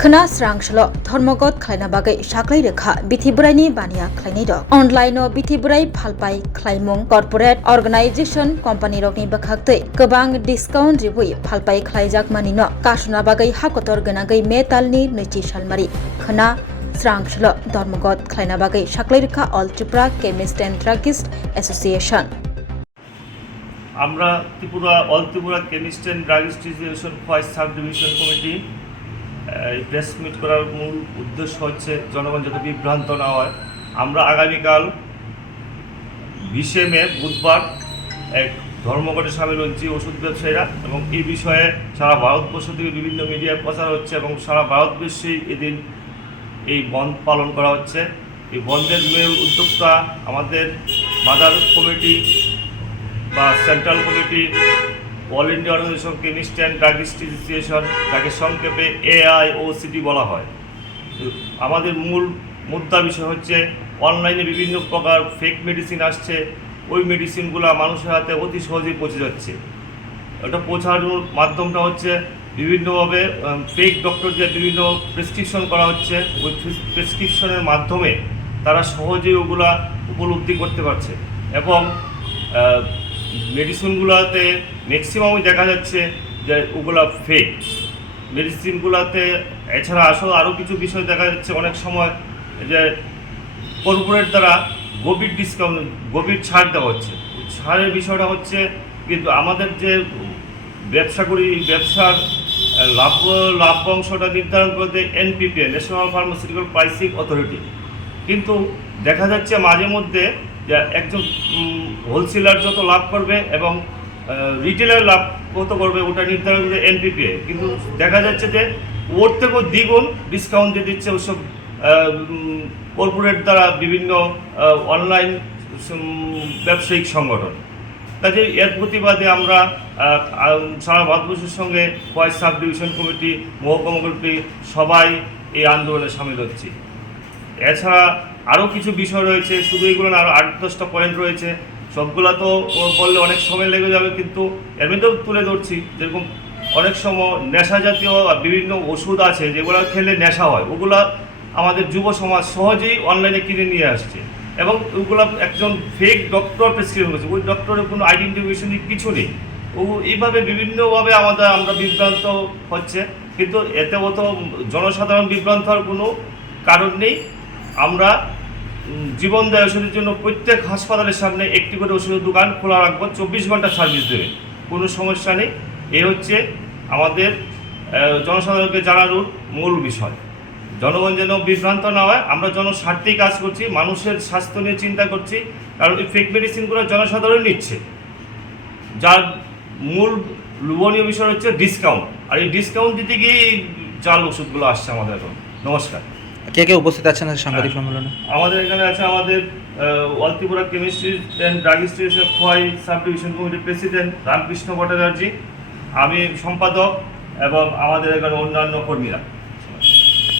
खना स्रांगसल धर्मगत खायना बागै साख्लै रेखा बिथिबुराइनि बानिया खायनाय दं अनलाइनो बिथिबुराइ फालपाय खायमुं कर्पोरेट अर्गानाइजेशन कम्पानी रकनि बखागतै गोबां डिसकाउन्ट रिबुइ फालपाय खायजाक मानिनो कासुना बागै हाकतर गोनागै मेतालनि नैथि सालमारि खना स्रांगसल धर्मगत खायना बागै साख्लै रेखा all Tripura chemist and druggist association আমরা Tripura all Tripura chemist and druggist association Khowai sub division committee press meet করার মূল উদ্দেশ্য হচ্ছে জনগণ যাতে বিভ্রান্ত না হয়। আমরা আগামীকাল 20শে মে বুধবার এক ধর্মঘটে সামিল হচ্ছি ওষুধ ব্যবসায়ীরা, এবং এই বিষয়ে সারা ভারতবর্ষ থেকে বিভিন্ন মিডিয়ায় প্রচার হচ্ছে এবং সারা ভারতবর্ষেই এদিন এই বন্ধ পালন করা হচ্ছে। এই বন্ধের মূল উদ্যোক্তা আমাদের মাদার কমিটি বা central committee all India organisation chemist and druggist association, যাকে সংক্ষেপে AIOCD বলা হয়। আমাদের মূল মুদ্রা বিষয় হচ্ছে অনলাইনে বিভিন্ন প্রকার ফেক মেডিসিন আসছে, ওই মেডিসিনগুলো মানুষের হাতে অতি সহজেই পৌঁছে যাচ্ছে। ওটা পৌঁছানোর মাধ্যমটা হচ্ছে বিভিন্নভাবে ফেক ডক্টর দিয়ে বিভিন্ন প্রেসক্রিপশন করা হচ্ছে। ওই প্রেসক্রিপশনের মাধ্যমে তারা সহজেই ওগুলা উপলব্ধি করতে পারছে, এবং মেডিসিনগুলোতে ম্যাক্সিমামই দেখা যাচ্ছে যে ওগুলা ফেক মেডিসিনগুলোতে। এছাড়া আরও কিছু বিষয় দেখা যাচ্ছে অনেক সময় যে কর্পোরেট দ্বারা গভীর ডিসকাউন্ট, গভীর ছাড় দেওয়া হচ্ছে। ছাড়ের বিষয়টা হচ্ছে কিন্তু আমাদের যে ব্যবসা করি, ব্যবসার লাভ্যাংশটা নির্ধারণ করতে NPPA, national pharmaceutical pricing authority. কিন্তু দেখা যাচ্ছে মাঝে মধ্যে যে একজন হোলসেলার যত লাভ করবে এবং রিটেলার লাভ কত করবে ওটা নির্ধারণ করবে NPPA, কিন্তু দেখা যাচ্ছে যে ওর থেকেও দ্বিগুণ ডিসকাউন্ট দিয়ে দিচ্ছে ওইসব কর্পোরেট দ্বারা বিভিন্ন অনলাইন ব্যবসায়িক সংগঠন। কাজে এর প্রতিবাদে আমরা সারা ভারতবর্ষের সঙ্গে খোয়াই সাব ডিভিশন কমিটি, মহকুমা কমিটি সবাই এই আন্দোলনে সামিল হচ্ছি। এছাড়া আরও কিছু বিষয় রয়েছে, শুধু এগুলো না, আরও 8-10টা পয়েন্ট রয়েছে। সবগুলো তো বললে অনেক সময় লেগে যাবে, কিন্তু এর মধ্যেও তুলে ধরছি। যেরকম অনেক সময় নেশা জাতীয় বিভিন্ন ওষুধ আছে যেগুলো খেলে নেশা হয়, ওগুলা আমাদের যুব সমাজ সহজেই অনলাইনে কিনে নিয়ে আসছে, এবং ওগুলো একজন ফেক ডক্টর প্রেসক্রিপশন করছে। ওই ডক্টরের কোনো আইডেন্টিফিকেশনের কিছু নেই। ও এইভাবে বিভিন্নভাবে আমরা বিভ্রান্ত হচ্ছে, কিন্তু এতে অত জনসাধারণ বিভ্রান্ত হওয়ার কোনো কারণ নেই। আমরা জীবনদায়ী ওষুধের জন্য প্রত্যেক হাসপাতালের সামনে একটি করে ওষুধের দোকান খোলা রাখবো, 24 ঘন্টা সার্ভিস দেবে, কোনো সমস্যা নেই। এ হচ্ছে আমাদের জনসাধারণকে জানানোর মূল বিষয়। জনগণ যেন বিভ্রান্ত না হয়। আমরা জনস্বার্থেই কাজ করছি, মানুষের স্বাস্থ্য নিয়ে চিন্তা করছি, কারণ এই ফেক মেডিসিনগুলো জনসাধারণ নিচ্ছে, যার মূল লোভনীয় বিষয় হচ্ছে ডিসকাউন্ট। আর এই ডিসকাউন্ট দিতে গিয়ে জাল ওষুধগুলো আসছে আমাদের এখন। নমস্কার। কে কে উপস্থিত আছেন সাংবাদিক সম্মেলনে? আমাদের এখানে আছে আমাদের all Tripura chemistry and druggist association Khowai sub division কমিটির প্রেসিডেন্ট রামকৃষ্ণ ভট্টাচার্য, আমি সম্পাদক, এবং আমাদের এখানে অন্যান্য কর্মীরা।